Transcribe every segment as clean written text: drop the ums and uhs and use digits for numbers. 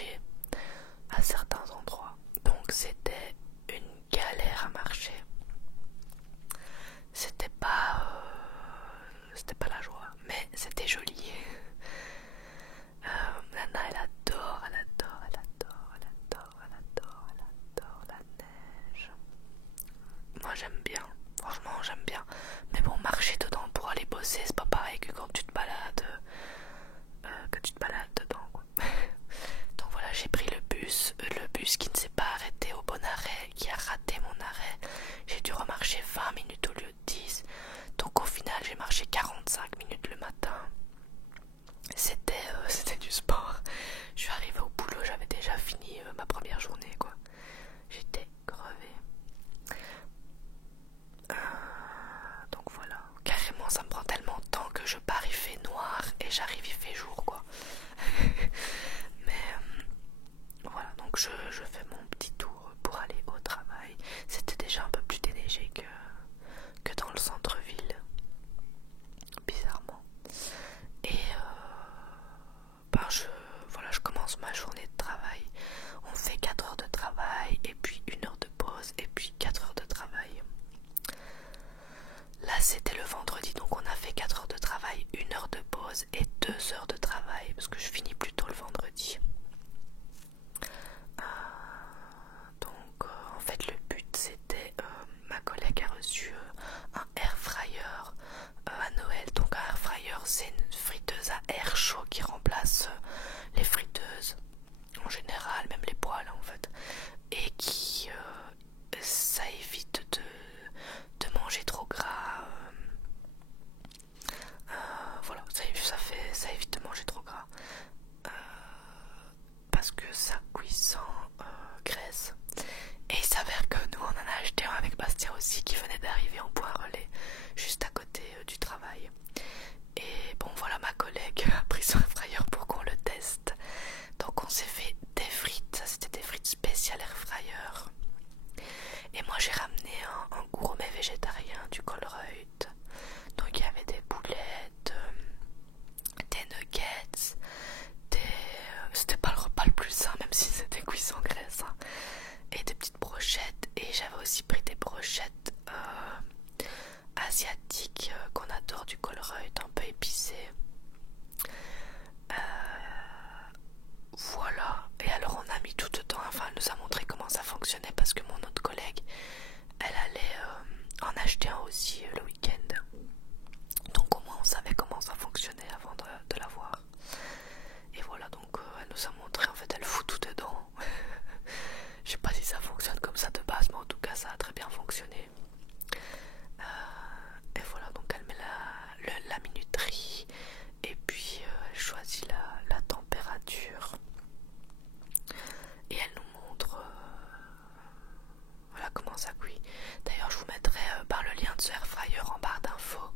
déneigé à certains endroits. Donc c'était une galère à marcher. C'était pas la joie, mais c'était joli. Nana, elle adore la neige. Moi j'aime bien, franchement j'aime bien. Mais bon, marcher dedans pour aller bosser, c'est pas pareil que quand tu te balades, dedans, quoi. Donc voilà, j'ai pris le bus qui ne s'est pas arrêté au bon arrêt, qui a raté mon arrêt. J'ai dû remarcher 20 minutes au lieu de 10. Donc au final, j'ai marché 45 minutes le matin. C'était du sport. Je suis arrivée au boulot, j'avais déjà fini ma première journée, quoi. J'étais crevée. Donc voilà, carrément ça me prend tellement de temps que je pars il fait noir et j'arrive il fait jour, quoi. Mais voilà, donc je fais mon petit tour pour aller au travail. C'était déjà un peu plus déneigé que dans le centre-ville, bizarrement. Et je commence ma journée de travail. On fait 4 heures de travail et puis 1 heure de pause et puis 4 heures de travail. Là c'était le vendredi, donc on a fait 4 heures de travail, 1 heure de pause et 2 heures de travail parce que je finis plus tôt le vendredi. Donc en fait le but c'était, ma collègue a reçu un air fryer à Noël. Donc un air fryer c'est une friteuse à air chaud qui remplace les friteuses en général, même les poêles en fait, et qui ça évite de manger trop gras. Voilà, ça évite de manger trop gras parce que ça cuit sans graisse. Et il s'avère que nous on en a acheté un avec Bastien aussi qui venait d'arriver en point relais juste à côté du travail. Et bon voilà, ma collègue a pris son air fryer pour qu'on le teste. Donc on s'est fait des frites, ça c'était des frites spéciales air fryer. Et moi j'ai ramené un gourmet végétarien du Colruyt. Donc il y avait des boulettes, des nuggets, c'était pas le repas le plus sain même si c'était cuit sans graisse, hein. Et des petites brochettes. Et j'avais aussi pris des brochettes asiatiques qu'on adore du Colruyt, un peu épicées. Voilà, et alors on a mis tout dedans, enfin elle nous a montré comment ça fonctionnait parce que mon autre collègue, elle allait en acheter un aussi le week-end. Donc au moins on savait comment ça fonctionnait avant de l'avoir. Et voilà, donc elle nous a montré, en fait elle fout tout dedans. Je sais pas si ça fonctionne comme ça de base, mais en tout cas ça a très bien fonctionné. Et voilà, donc elle met la minuterie et puis elle choisit la température et elle nous montre voilà comment ça cuit. D'ailleurs je vous mettrai le lien de ce air fryer en barre d'infos.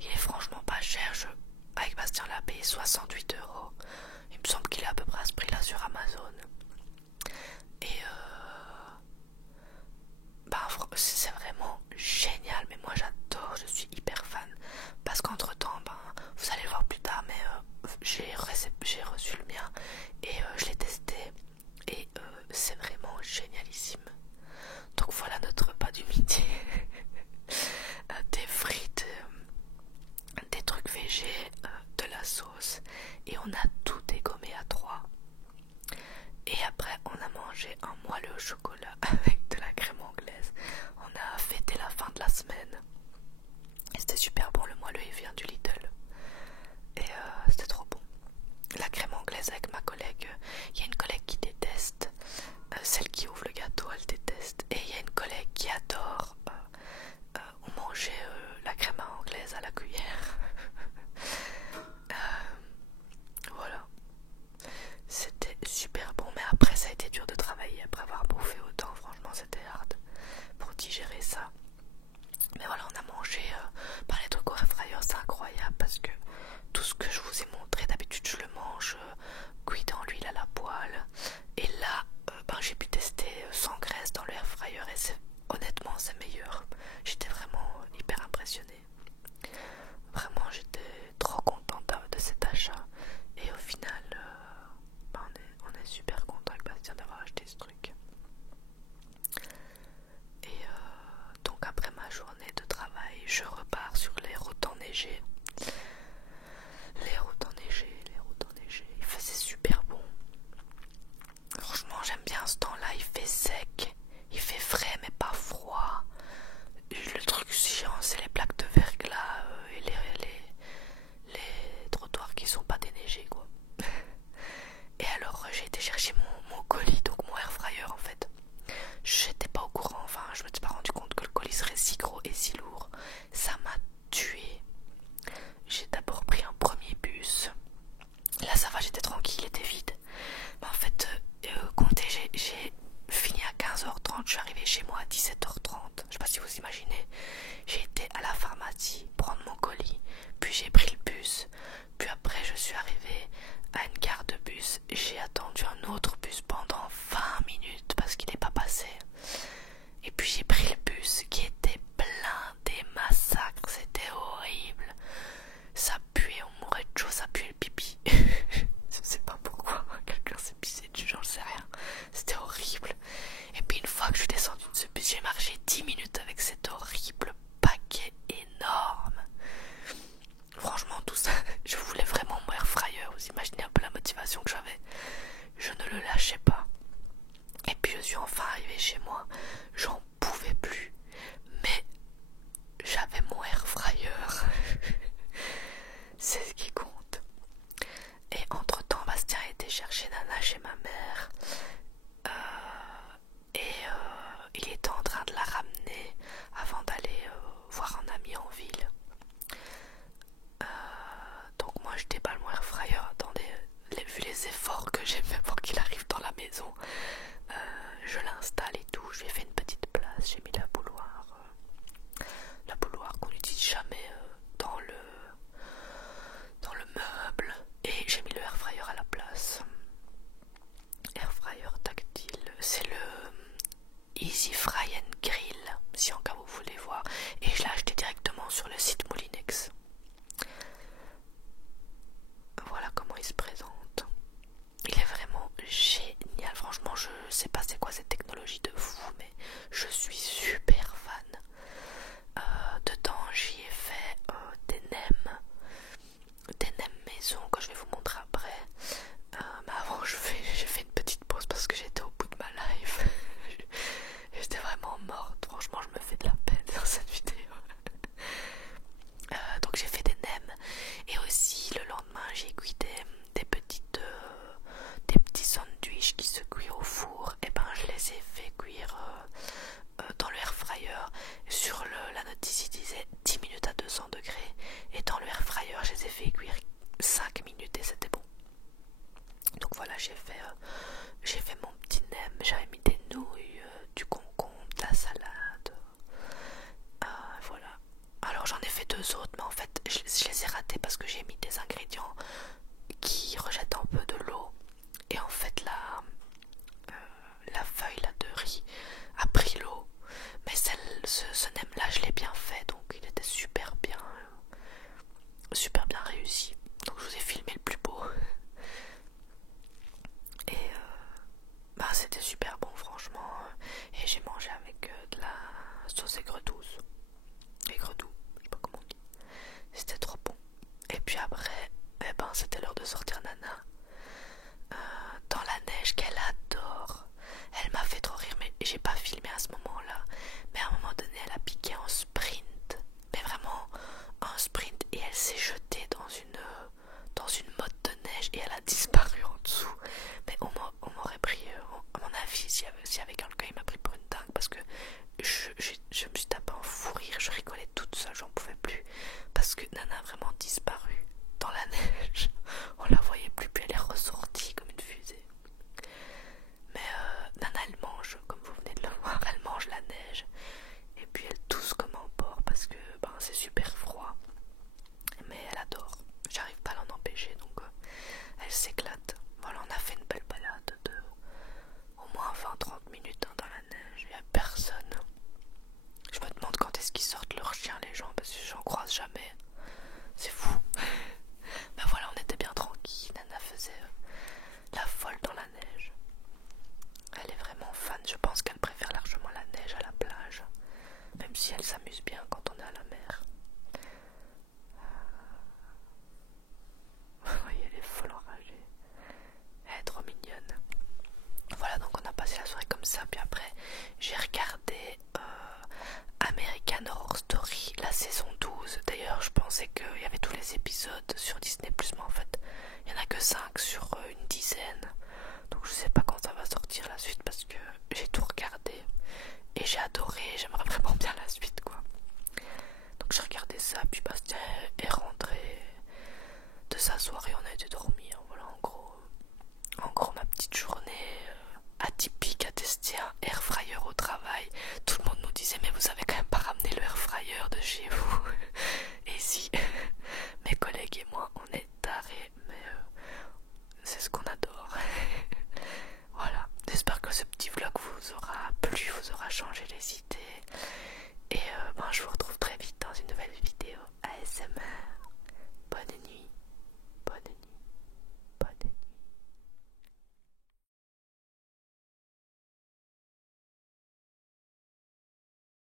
Il est franchement pas cher, avec Bastien l'a payé 68 €. Il me semble qu'il est à peu près à ce prix là sur Amazon. Et c'est vraiment génial, mais moi j'adore, je suis hyper fan parce qu'entre temps, vous allez le voir plus tard, mais j'ai reçu le mien et je l'ai testé et c'est vraiment génialissime. Donc voilà notre repas du midi. Des frites, des trucs végés, de la sauce, et on a tout dégommé à 3. Et après on a mangé un moelleux au chocolat avec de la crème anglaise. On a fêté la fin de la semaine. Et c'était super bon, le moelleux il vient du Lidl. Et c'était trop bon. La crème anglaise avec ma collègue, il y a une collègue qui déteste, celle qui ouvre le gâteau elle déteste. Et il y a une collègue qui adore. On mangeait la crème anglaise à la cuillère. Voilà. C'était super bon, mais après ça a été dur de travailler après avoir bouffé autant. Franchement c'était hard pour digérer ça. Mais voilà, on a mangé les trucs au air fryer, c'est incroyable parce que tout ce que je vous ai montré d'habitude je le mange cuit dans l'huile à la poêle, j'ai attendu un autre bus pendant 20 minutes parce qu'il n'est pas passé. Et puis j'ai pris le bus qui était blindé, massacre, c'était horrible. Ça puait, on mourait de chaud, ça puait le pipi. Je sais pas pourquoi, quelqu'un s'est pissé dessus, j'en sais rien. C'était horrible. Et puis une fois que je suis descendue de ce bus, j'ai marché 10 minutes avec cet horrible paquet énorme. Franchement, tout ça, je voulais vraiment mon air fryer. Vous imaginez un peu la motivation que j'avais. Je ne le lâchais pas. Et puis je suis enfin arrivée chez moi. J'en pouvais plus. Mais j'avais mon air fryer. C'est ce qui compte. Et entre temps, Bastien a été chercher Nana chez ma mère. Il était en train de la ramener avant d'aller voir un ami en ville. Donc moi je déballe mon air fryer. Attendez, vu les efforts que j'ai fait pour qu'il arrive dans la maison, je l'installe et tout. Je lui ai fait une petite place. J'ai mis la bouilloire qu'on n'utilise jamais dans le meuble, et j'ai mis le air fryer à la place. Air fryer tactile, c'est le Easy Fry and Grill, si en cas vous voulez voir, et je l'ai acheté directement sur le site Moulinex. Voilà comment il se présente. Il est vraiment génial, franchement je sais pas c'est quoi cette technologie de fou, mais je suis super fan. Dedans j'y ai fait des nems maison que je vais vous montrer après. Mais avant j'ai fait une petite pause parce que j'étais au bout de ma life. J'étais vraiment morte, franchement je me fais de la peine dans cette vidéo. Donc j'ai fait des nems, et aussi le lendemain j'ai cuit des petits sandwichs qui se cuisent au four. Et ben je les ai fait cuire dans le air fryer. Sur la notice il disait 10 minutes à 200 degrés, et dans le air fryer je les ai fait cuire 5 minutes et c'était bon. Donc voilà, j'ai fait mon petit nem. J'avais mis des nouilles, du concombre, de la salade, voilà. Alors j'en ai fait 2 autres, mais en fait je les ai ratés parce que j'ai mis des ingrédients qui rejettent un peu de